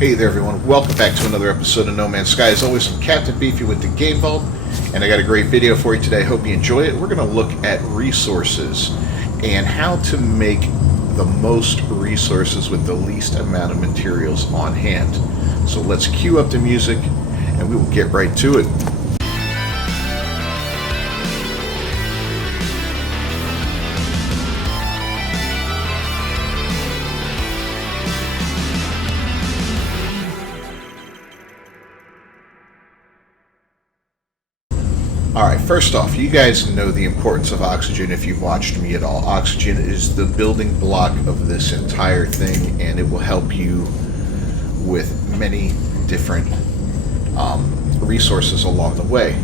Hey there everyone, welcome back to another episode of No Man's Sky. As always, I'm Captain Beefy with the Game Vault, and I got a great video for you today. I hope you enjoy it. We're going to look at resources and how to make the most resources with the least amount of materials on hand. So let's cue up the music and we will get right to it. Alright, first off, you guys know the importance of oxygen if you've watched me at all. Oxygen is the building block of this entire thing, and it will help you with many different resources along the way.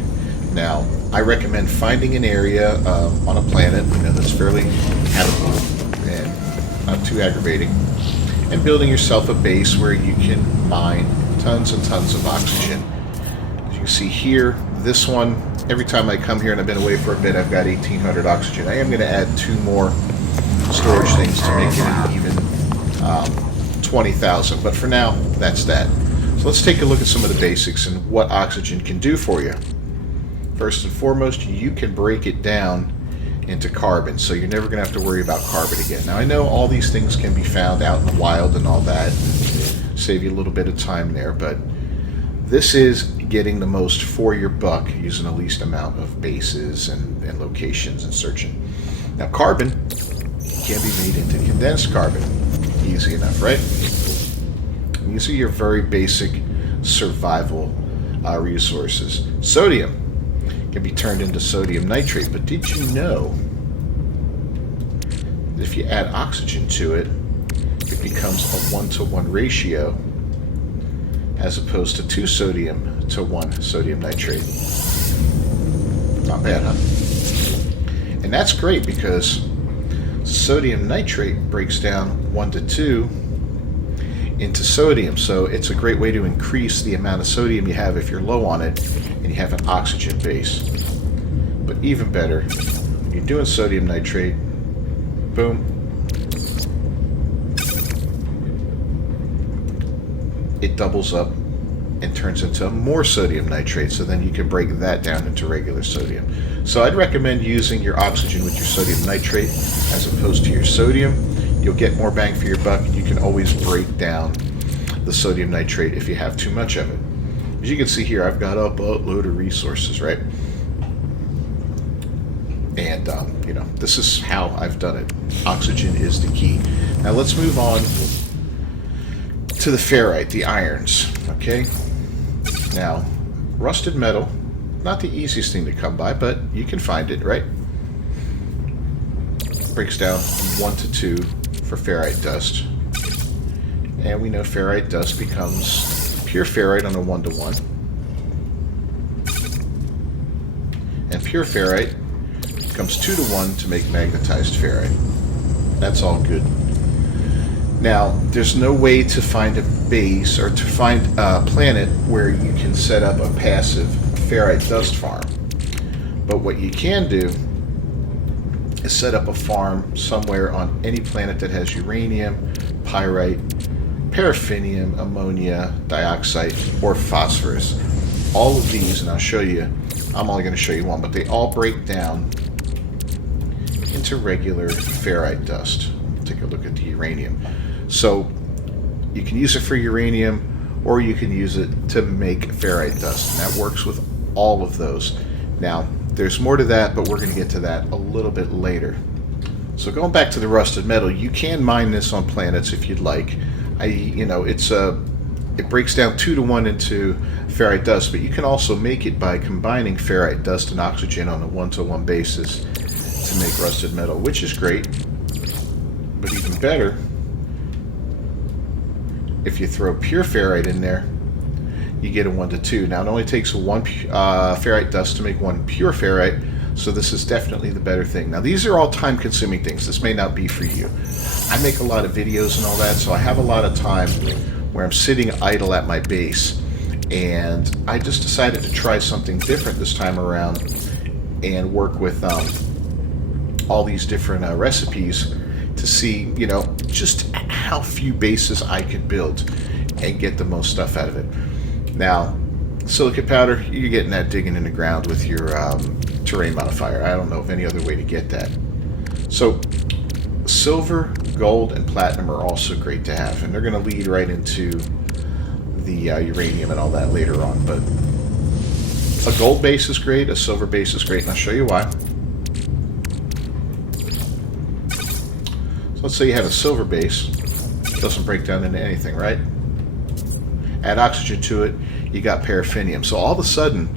Now, I recommend finding an area on a planet that's fairly habitable and not too aggravating, and building yourself a base where you can mine tons and tons of oxygen. As you can see here, this one, every time I come here, and I've been away for a bit, I've got 1,800 oxygen. I am going to add 2 more storage things to make it an even 20,000. But for now, that's that. So let's take a look at some of the basics and what oxygen can do for you. First and foremost, you can break it down into carbon, so you're never going to have to worry about carbon again. Now, I know all these things can be found out in the wild and all that, and save you a little bit of time there, but this is getting the most for your buck using the least amount of bases and locations and searching. Now, carbon can be made into condensed carbon. Easy enough, right? These are your very basic survival resources. Sodium can be turned into sodium nitrate, but did you know that if you add oxygen to it, it becomes a 1-to-1 ratio as opposed to 2 sodium to 1 sodium nitrate? Not bad, huh? And that's great because sodium nitrate breaks down 1 to 2 into sodium, so it's a great way to increase the amount of sodium you have if you're low on it and you have an oxygen base. But even better, when you're doing sodium nitrate, boom, it doubles up and turns into more sodium nitrate, so then you can break that down into regular sodium. So I'd recommend using your oxygen with your sodium nitrate as opposed to your sodium. You'll get more bang for your buck, and you can always break down the sodium nitrate if you have too much of it. As you can see here, I've got a boatload of resources, right? And this is how I've done it. Oxygen is the key. Now let's move on to the ferrite, the irons, okay? Now, rusted metal, not the easiest thing to come by, but you can find it, right? Breaks down 1 to 2 for ferrite dust. And we know ferrite dust becomes pure ferrite on a 1-to-1. And pure ferrite becomes 2-to-1 to make magnetized ferrite. That's all good. Now, there's no way to find a base or to find a planet where you can set up a passive ferrite dust farm. But what you can do is set up a farm somewhere on any planet that has uranium, pyrite, paraffinium, ammonia, dioxide, or phosphorus. All of these, and I'll show you, I'm only going to show you one, but they all break down into regular ferrite dust. Take a look at the uranium. So you can use it for uranium, or you can use it to make ferrite dust, and that works with all of those. Now, there's more to that, but we're going to get to that a little bit later. So going back to the rusted metal, you can mine this on planets if you'd like. It breaks down 2-to-1 into ferrite dust, but you can also make it by combining ferrite dust and oxygen on a 1-to-1 basis to make rusted metal, which is great. But even better, if you throw pure ferrite in there, you get a 1-to-2. Now, it only takes 1 ferrite dust to make 1 pure ferrite, so this is definitely the better thing. Now, these are all time-consuming things. This may not be for you. I make a lot of videos and all that, so I have a lot of time where I'm sitting idle at my base, and I just decided to try something different this time around and work with all these different recipes to see, just how few bases I could build. and get the most stuff out of it. Now, silicate powder, you're getting that digging in the ground with your terrain modifier. I don't know of any other way to get that. So silver, gold, and platinum are also great to have, and they're going to lead right into the uranium and all that later on. But a gold base is great, a silver base is great, and I'll show you why. So let's say you have a silver base. It doesn't break down into anything, right? Add oxygen to it, you got paraffinium. So all of a sudden,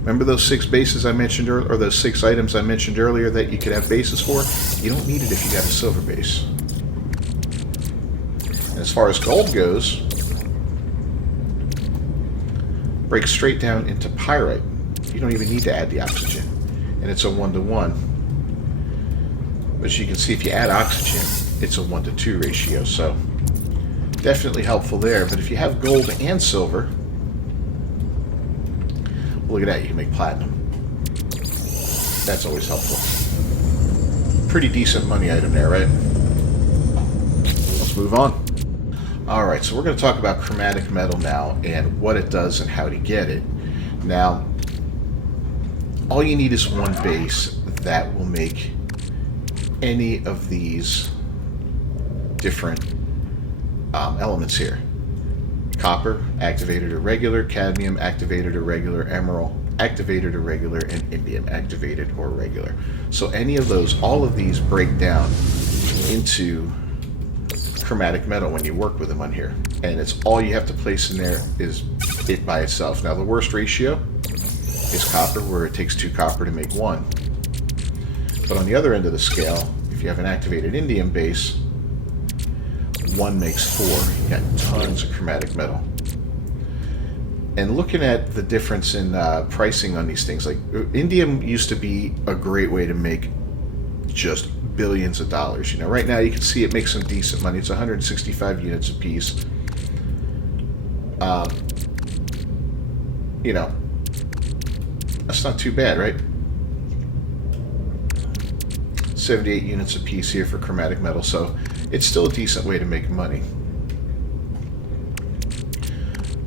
remember those 6 bases I mentioned earlier, or those 6 items I mentioned earlier that you could have bases for? You don't need it if you got a silver base. And as far as gold goes, breaks straight down into pyrite. You don't even need to add the oxygen, and it's a 1-to-1. But as you can see, if you add oxygen, it's a 1-to-2 ratio. So definitely helpful there. But if you have gold and silver, look at that, you can make platinum. That's always helpful. Pretty decent money item there, right? Let's move on. Alright, so we're going to talk about chromatic metal now and what it does and how to get it. Now, all you need is one base that will make any of these different elements here. Copper, activated or regular; cadmium, activated or regular; emerald, activated or regular; and indium, activated or regular. So any of those, all of these break down into chromatic metal when you work with them on here. And it's all you have to place in there is it by itself. Now the worst ratio is copper, where it takes 2 copper to make 1. But on the other end of the scale, if you have an activated indium base, 1 makes 4. You got tons of chromatic metal. And looking at the difference in pricing on these things, like indium used to be a great way to make just billions of dollars. You know, right now you can see it makes some decent money. It's 165 units a piece. You know, that's not too bad, right? 78 units a piece here for chromatic metal, so it's still a decent way to make money.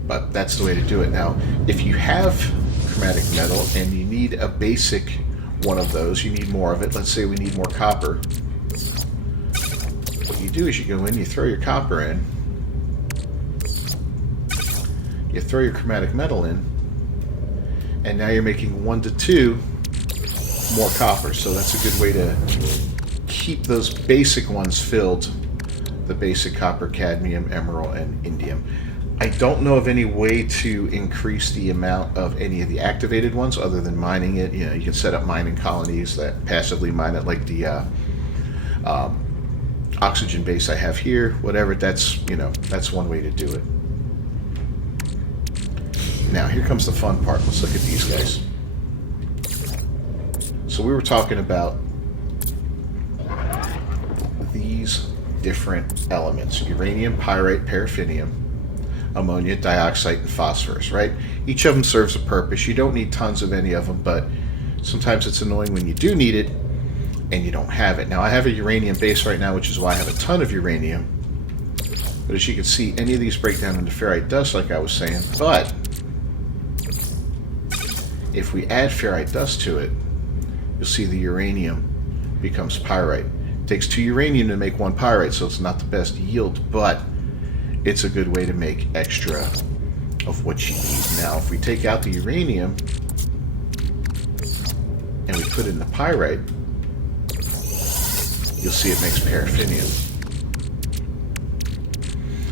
But that's the way to do it. Now, if you have chromatic metal and you need a basic one of those, you need more of it. Let's say we need more copper. What you do is you go in, you throw your copper in, you throw your chromatic metal in, and now you're making 1-to-2 more copper. So that's a good way to keep those basic ones filled, the basic copper, cadmium, emerald, and indium. I don't know of any way to increase the amount of any of the activated ones other than mining it. You know, you can set up mining colonies that passively mine it, like the oxygen base I have here, whatever. That's, you know, that's one way to do it. Now, here comes the fun part. Let's look at these guys. So we were talking about these different elements: uranium, pyrite, paraffinium, ammonia, dioxide, and phosphorus, right? Each of them serves a purpose. You don't need tons of any of them, but sometimes it's annoying when you do need it and you don't have it. Now, I have a uranium base right now, which is why I have a ton of uranium. But as you can see, any of these break down into ferrite dust, like I was saying. But if we add ferrite dust to it, you'll see the uranium becomes pyrite. It takes 2 uranium to make 1 pyrite, so it's not the best yield, but it's a good way to make extra of what you need. Now, if we take out the uranium and we put in the pyrite, you'll see it makes paraffinium.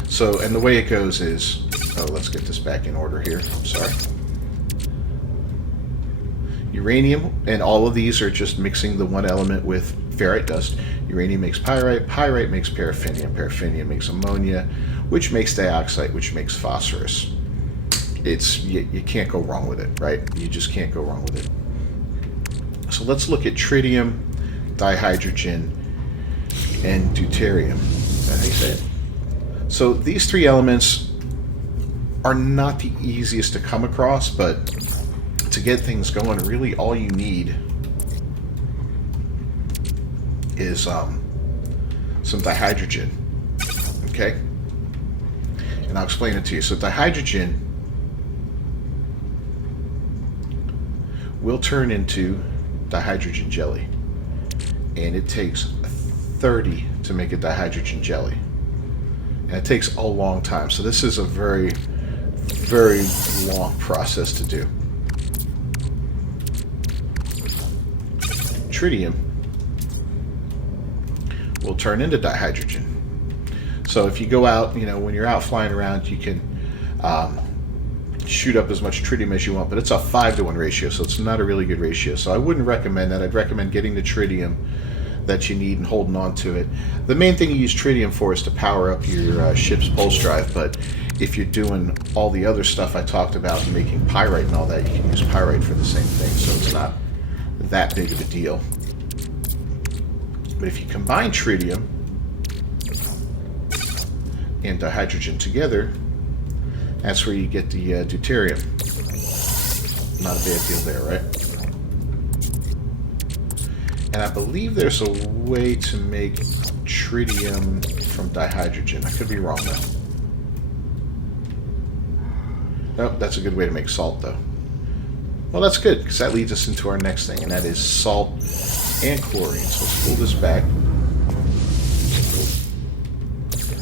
So, and the way it goes is, oh, let's get this back in order here. I'm sorry. Uranium, and all of these are just mixing the one element with ferrite dust. Uranium makes pyrite, pyrite makes paraffinium, paraffinium makes ammonia, which makes dioxide, which makes phosphorus. It's, you can't go wrong with it, right? You just can't go wrong with it. So let's look at tritium, dihydrogen, and deuterium. Is that how you say it? So these 3 elements are not the easiest to come across, but to get things going, really all you need is some dihydrogen. Okay? And I'll explain it to you. So dihydrogen will turn into dihydrogen jelly. And it takes 30 to make a dihydrogen jelly. And it takes a long time. So this is a very, very long process to do. Tritium will turn into dihydrogen. So if you go out, when you're out flying around, you can shoot up as much tritium as you want, but it's a 5-to-1 ratio, so it's not a really good ratio. So I wouldn't recommend that. I'd recommend getting the tritium that you need and holding on to it. The main thing you use tritium for is to power up your ship's pulse drive, but if you're doing all the other stuff I talked about, making pyrite and all that, you can use pyrite for the same thing, so it's not that big of a deal. But if you combine tritium and dihydrogen together, that's where you get the deuterium. Not a bad deal there, right? And I believe there's a way to make tritium from dihydrogen. I could be wrong, though. Nope, that's a good way to make salt, though. Well, that's good, because that leads us into our next thing, and that is salt and chlorine. So let's pull this back.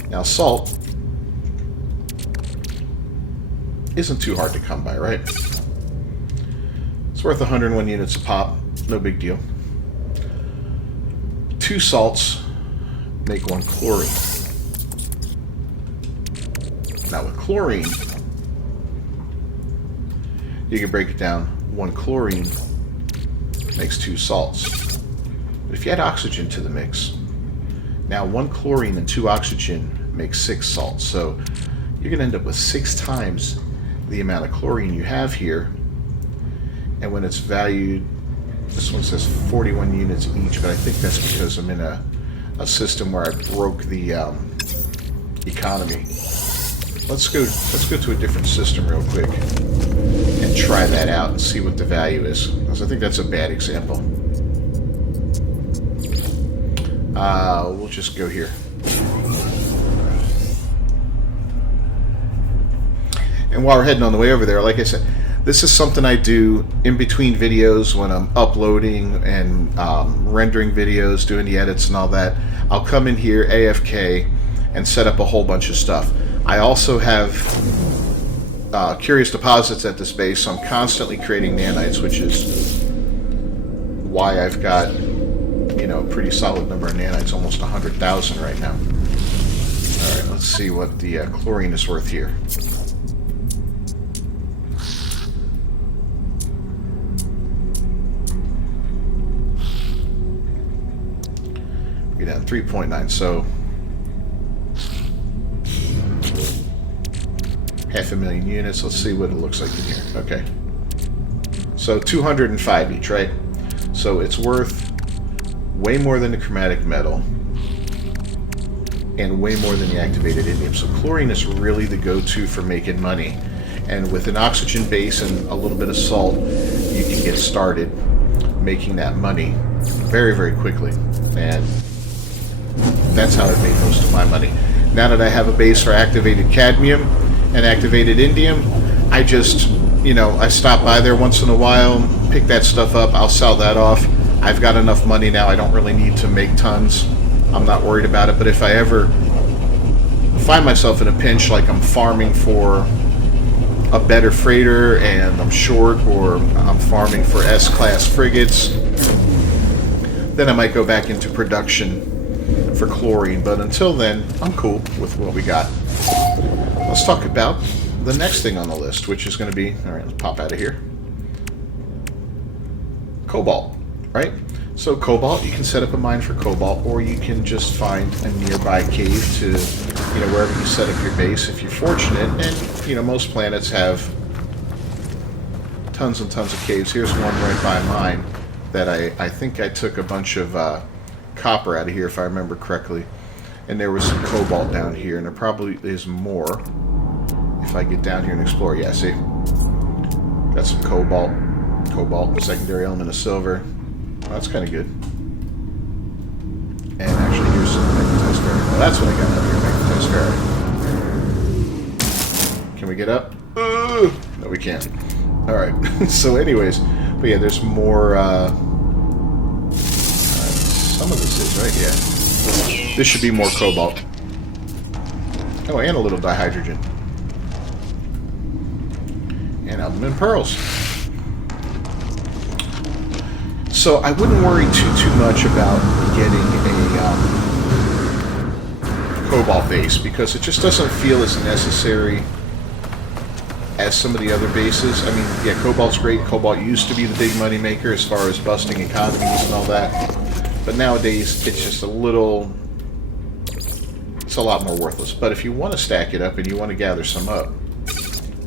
Now, salt isn't too hard to come by, right? It's worth 101 units a pop. No big deal. 2 salts make 1 chlorine. Now, with chlorine, you can break it down. 1 chlorine makes 2 salts. But if you add oxygen to the mix, now 1 chlorine and 2 oxygen makes 6 salts. So you're going to end up with 6 times the amount of chlorine you have here. And when it's valued, this one says 41 units each, but I think that's because I'm in a system where I broke the economy. Let's go to a different system real quick and try that out and see what the value is, because I think that's a bad example. We'll just go here. And while we're heading on the way over there, like I said, this is something I do in between videos when I'm uploading and rendering videos, doing the edits and all that. I'll come in here AFK and set up a whole bunch of stuff. I also have curious deposits at this base, so I'm constantly creating nanites, which is why I've got, a pretty solid number of nanites, almost 100,000 right now. Alright, let's see what the chlorine is worth here. We're down 3.9, so 500,000 units. Let's see what it looks like in here. Okay. So 205 each, right? So it's worth way more than the chromatic metal and way more than the activated indium. So chlorine is really the go-to for making money. And with an oxygen base and a little bit of salt, you can get started making that money very, very quickly. And that's how I've made most of my money. Now that I have a base for activated cadmium and activated indium, I just, I stop by there once in a while, pick that stuff up, I'll sell that off. I've got enough money now, I don't really need to make tons. I'm not worried about it, but if I ever find myself in a pinch, like I'm farming for a better freighter and I'm short, or I'm farming for S-class frigates, then I might go back into production for chlorine, but until then, I'm cool with what we got. Let's talk about the next thing on the list, which is going to be, alright, let's pop out of here. Cobalt, right? So cobalt, you can set up a mine for cobalt, or you can just find a nearby cave to, wherever you set up your base if you're fortunate. And, most planets have tons and tons of caves. Here's one right by mine that I think I took a bunch of copper out of here, if I remember correctly. And there was some cobalt down here, and there probably is more if I get down here and explore. Yeah, see? Got some cobalt, secondary element of silver. Well, that's kind of good. And actually, here's some magnetized ferrite. Well, that's what I got out of here, magnetized ferrite. get up? No, we can't. All right. So, anyways, but yeah, there's more. Some of this is right. Yeah. This should be more cobalt. Oh, and a little dihydrogen. And albumin pearls. So I wouldn't worry too much about getting a cobalt base because it just doesn't feel as necessary as some of the other bases. I mean, yeah, cobalt's great. Cobalt used to be the big money maker as far as busting economies and all that. But nowadays, it's just a little... It's a lot more worthless. But if you want to stack it up and you want to gather some up,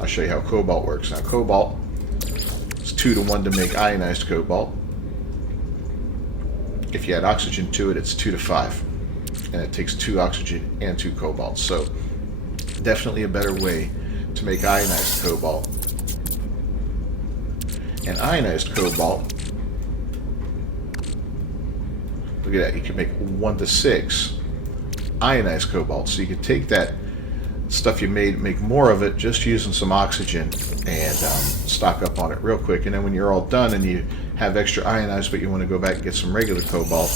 I'll show you how cobalt works. Now, cobalt is 2-to-1 to make ionized cobalt. If you add oxygen to it, it's 2-to-5. And it takes 2 oxygen and 2 cobalt. So, definitely a better way to make ionized cobalt. And ionized cobalt, look at that, you can make 1-to-6 ionized cobalt. So you can take that stuff you made, make more of it just using some oxygen and stock up on it real quick. And then when you're all done and you have extra ionized but you want to go back and get some regular cobalt,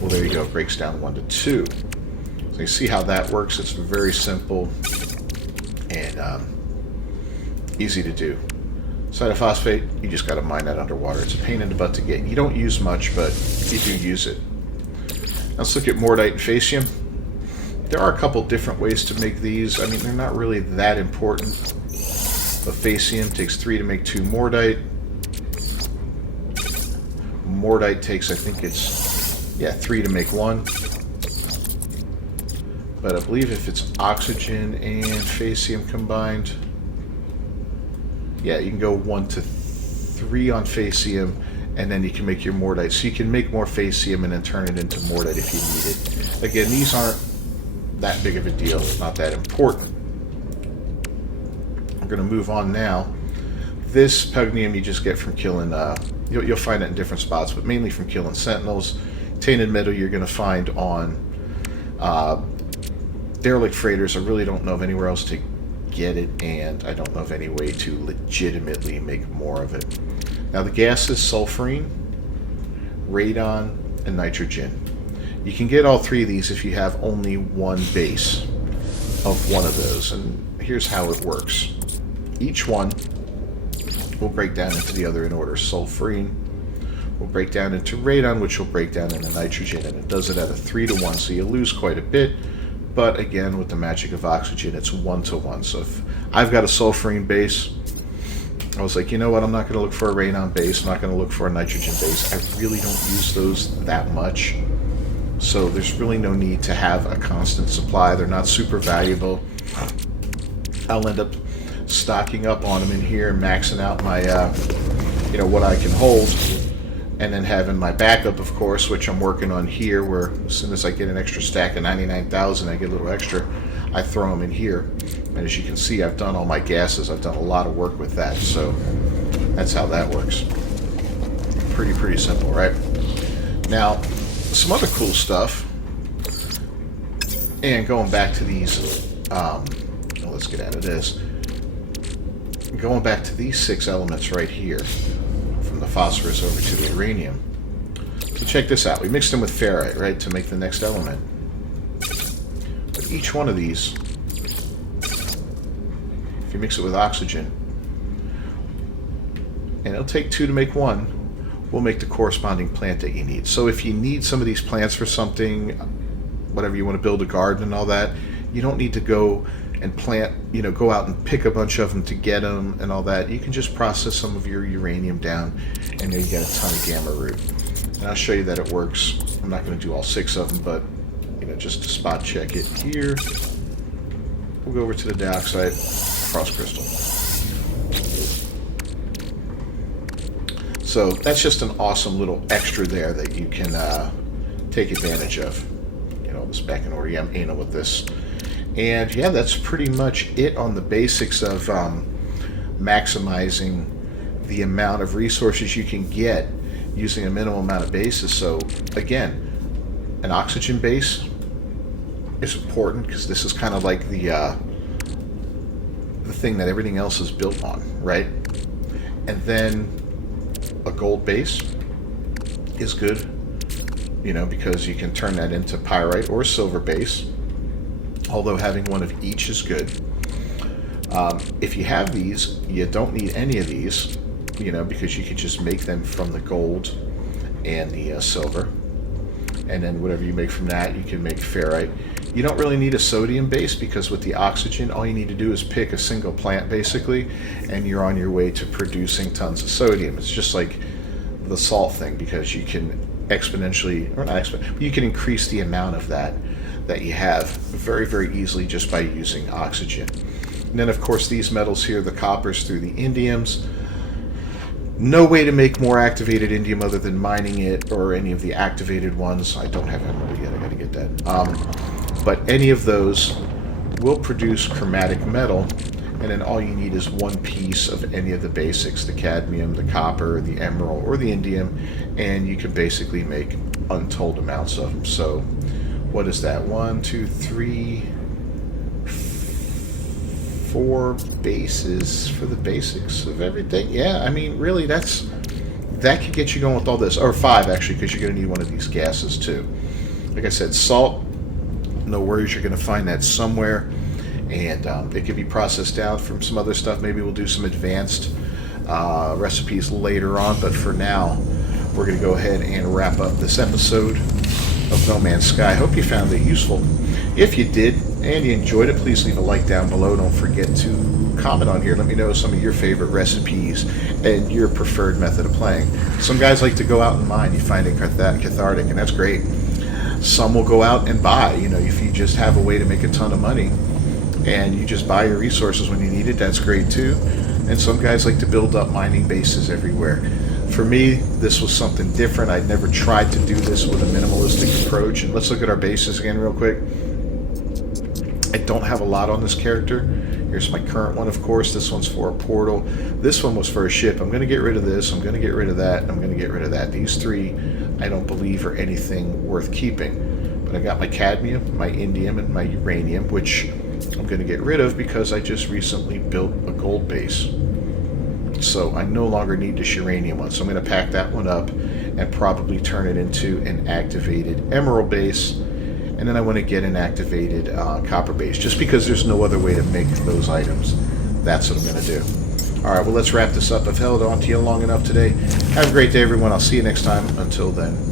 well, there you go. It breaks down 1-to-2. So you see how that works. It's very simple and easy to do. Cytophosphate, you just got to mine that underwater. It's a pain in the butt to get. You don't use much, but you do use it. Let's look at mortite and facium. There are a couple different ways to make these. I mean, they're not really that important. But facium takes 3 to make 2 mortite. Mortite takes, I think it's, yeah, 3 to make 1. But I believe if it's oxygen and facium combined, yeah, you can go 1-to-3 on facium, and then you can make your mortite. So you can make more facium and then turn it into mortite if you need it. Again, these aren't that big of a deal. It's not that important. We're going to move on now. This pugnium you just get from killing, you'll find it in different spots, but mainly from killing sentinels. Tainted metal you're going to find on derelict freighters. I really don't know of anywhere else to get it, and I don't know of any way to legitimately make more of it. Now the gases, sulfurine, radon, and nitrogen. You can get all 3 of these if you have only one base of one of those, and here's how it works. Each one will break down into the other in order. Sulfurine will break down into radon, which will break down into nitrogen, and it does it at a 3-to-1, so you lose quite a bit. But again, with the magic of oxygen, it's 1-to-1. So if I've got a sulfurine base, I was like, you know what, I'm not going to look for a radon base, I'm not going to look for a nitrogen base. I really don't use those that much. So there's really no need to have a constant supply. They're not super valuable. I'll end up stocking up on them in here and maxing out my, what I can hold. And then having my backup, of course, which I'm working on here, where as soon as I get an extra stack of 99,000, I get a little extra, I throw them in here. And as you can see, I've done all my gases. I've done a lot of work with that. So that's how that works. Pretty simple, right? Now, some other cool stuff. And going back to these, let's get out of this. Going back to these 6 elements right here, from the phosphorus over to the uranium. So check this out. We mixed them with ferrite, right, to make the next element. But each one of these, if you mix it with oxygen, and it'll take 2 to make 1, will make the corresponding plant that you need. So if you need some of these plants for something, whatever you want to build a garden and all that, you don't need to go and plant, go out and pick a bunch of them to get them and all that. You can just process some of your uranium down, and then you get a ton of gamma root. And I'll show you that it works. I'm not going to do all 6 of them, but just to spot check it here, we'll go over to the dioxide frost crystal. So that's just an awesome little extra there that you can take advantage of. This back in order. Yeah, I'm anal with this. And yeah, that's pretty much it on the basics of maximizing the amount of resources you can get using a minimal amount of bases. So again, an oxygen base is important because this is kind of like the the thing that everything else is built on, right? And then a gold base is good, because you can turn that into pyrite or silver base, although having one of each is good. If you have these, you don't need any of these, because you can just make them from the gold and the silver. And then whatever you make from that, you can make ferrite. You don't really need a sodium base, because with the oxygen, all you need to do is pick a single plant, basically, and you're on your way to producing tons of sodium. It's just like the salt thing, because you can exponentially, or not exponentially, you can increase the amount of that you have very, very easily just by using oxygen. And then, of course, these metals here, the coppers through the indiums. No way to make more activated indium other than mining it, or any of the activated ones. I don't have emerald yet, I gotta get that. But any of those will produce chromatic metal, and then all you need is one piece of any of the basics, the cadmium, the copper, the emerald, or the indium, and you can basically make untold amounts of them. So what is that? 1, 2, 3, 4 bases for the basics of everything. Yeah, I mean, really, that could get you going with all this. Or 5, actually, because you're going to need one of these gases, too. Like I said, salt, no worries, you're going to find that somewhere. And it could be processed down from some other stuff. Maybe we'll do some advanced recipes later on. But for now, we're going to go ahead and wrap up this episode of No Man's Sky. I hope you found it useful. If you did, and you enjoyed it, please leave a like down below. Don't forget to comment on here. Let me know some of your favorite recipes and your preferred method of playing. Some guys like to go out and mine. You find it cathartic, and that's great. Some will go out and buy. If you just have a way to make a ton of money and you just buy your resources when you need it, that's great too. And some guys like to build up mining bases everywhere. For me, this was something different. I'd never tried to do this with a minimalistic approach. And let's look at our bases again real quick. I don't have a lot on this character. Here's my current one, of course. This one's for a portal. This one was for a ship. I'm going to get rid of this. I'm going to get rid of that. I'm going to get rid of that. These 3, I don't believe are anything worth keeping. But I got my cadmium, my indium, and my uranium, which I'm going to get rid of because I just recently built a gold base. So I no longer need this uranium one. So I'm going to pack that one up and probably turn it into an activated emerald base. And then I want to get an activated copper base, just because there's no other way to make those items. That's what I'm going to do. All right, well, let's wrap this up. I've held on to you long enough today. Have a great day, everyone. I'll see you next time. Until then.